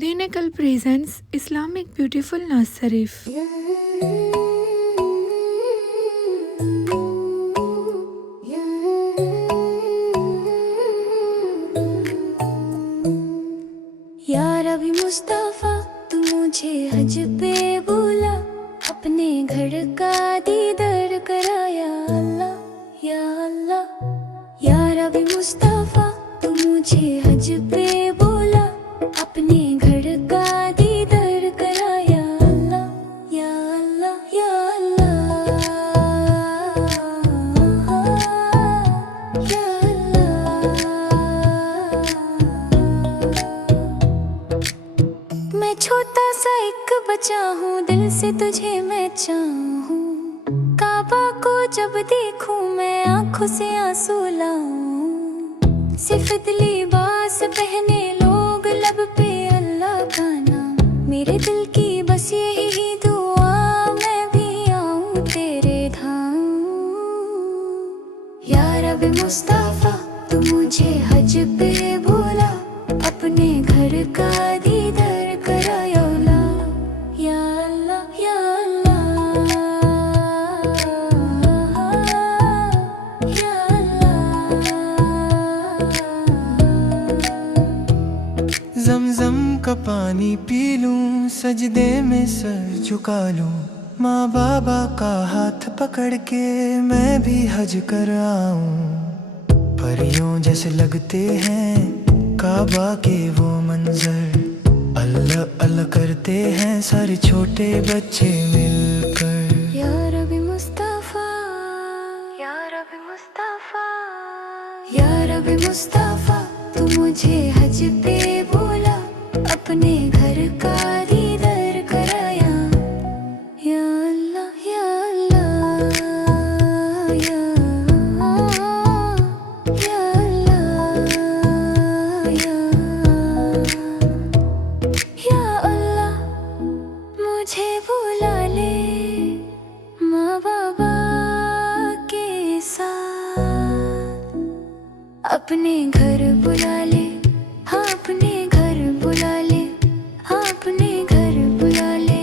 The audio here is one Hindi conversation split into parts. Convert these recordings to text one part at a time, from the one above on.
Dinacle presents Islamic Beautiful Naz Sharif. या रबी मुस्तफ़ा तू मुझे हज पे बुला, अपने घर का दीदार कराया अल्लाह या अल्लाह। या रबी मुस्तफ़ा तू मुझे हज पे बुला, अपने घर का दीदार कराया अल्लाह या अल्लाह या अल्लाह या अल्लाह। मैं छोटा सा एक बच्चा हूँ, दिल से तुझे मैं चाहूँ। काबा को जब देखूं मैं आँखों से आंसू लाऊं। सिफत लिबास पहने लोग लब पे अल्लाह का नाम, मेरे दिल की बस यही दुआ मैं भी आऊं तेरे धाम। या रबी मुस्तफ़ा तू मुझे हज पे बुला, अपने घर का दीदार कराया अल्लाह या अल्लाह या अल्लाह या अल्लाह। ज़मज़म का पानी पी लूं, सजदे में सर झुका लूं, माँ बाबा का हाथ पकड़ के मैं भी हज कर आऊं। परियों जैसे लगते हैं काबा के वो मंजर, अल्लाह अल्लाह करते हैं सारे छोटे बच्चे मिलकर। या रबी मुस्तफ़ा या रबी मुस्तफ़ा या रबी मुस्तफ़ा तू मुझे हज पे बुला, अपने घर का दीदार कराया या अल्लाह या अल्लाह या अल्लाह या अल्लाह। मुझे बुला ले माँ बाबा के साथ, अपने घर बुला ले, हाँ अपने घर बुला ले, हाँ अपने घर बुला ले।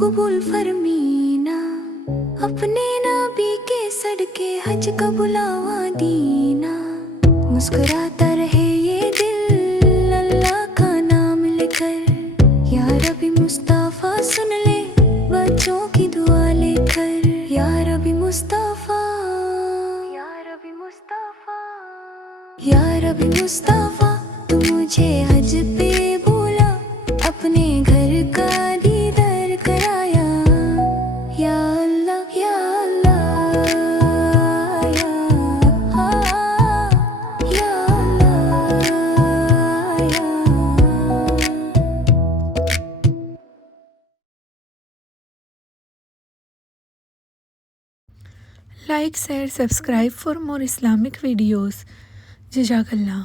कबूल फरमीना, अपने नबी के सदके हज का बुलावा दीना। मुस्कुराता रहे ये दिल अल्लाह का नाम लेकर, या रबी मुस्तफ़ा सुन ले बच्चों की दुआ लेकर। या रबी मुस्तफ़ा या रबी मुस्तफ़ा या रबी मुस्तफ़ा तू मुझे हज पे बुला, अपने घर का दीदार कराया या अल्लाह या अल्लाह या अल्लाह या Like, share, subscribe for more Islamic videos. Jazakallah.